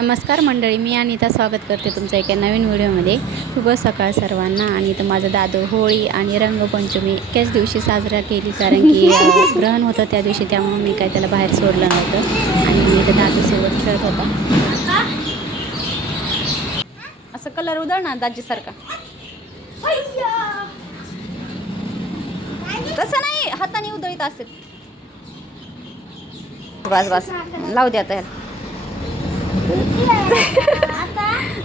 नमस्कार मंडळी, मी अनिता स्वागत करते तुमचं एका नवीन व्हिडिओमध्ये। शुभ सकाळ सर्वांना। आणि तर माझा दादू होळी आणि रंगपंचमी एकाच दिवशी साजरा केली, कारण की ग्रहण होतं त्या दिवशी, त्यामुळे मी काय त्याला बाहेर सोडलं नव्हतं आणि मी तर दादूसोबत खेळत होता। असं कलर उधळ ना दाजीसारखा, तसं नाही, हाताने उधळीत असेल। बस बस लावू दे आता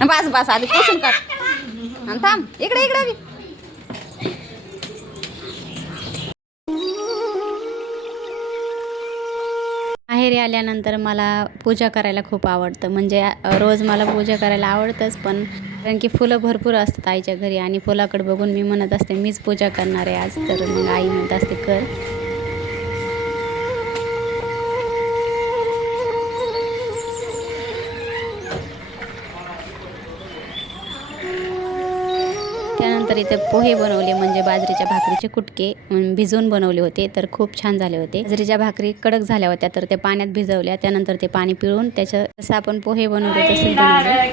बस बस, आधी पुसून काढ आणि थांब, इकडे इकडे आधी। माहेरी आल्यानंतर मला पूजा करायला खूप आवडतं, म्हणजे रोज मला पूजा करायला आवडतंच, पण कारण की फुलं भरपूर असतात आईच्या घरी आणि फुलाकडे बघून मी म्हणत असते मीच पूजा करणार आहे आज, तर मग आई म्हणत असते कर। त्यानंतर इथे पोहे बनवले, म्हणजे बाजरीच्या भाकरीचे कुटके भिजवून बनवले होते, तर खूप छान झाले होते। बाजरीच्या भाकरी कडक झाल्या होत्या, तर ते पाण्यात भिजवल्या, त्यानंतर ते पाणी पिळून त्याच्या जसं आपण पोहे बनवतो तसंच बनवले।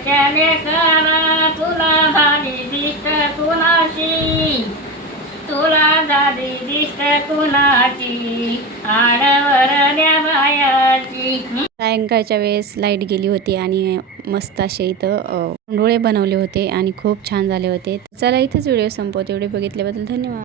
तुला झाली दिष्ट कुणाची आडवरण्या बायाची। सायंकाळच्या वेळेस लाईट गेली होती आणि मस्त असे इथं डोळे बनवले होते आणि खूप छान झाले होते। चला इथेच व्हिडिओ संपवते। व्हिडिओ बघितल्याबद्दल धन्यवाद।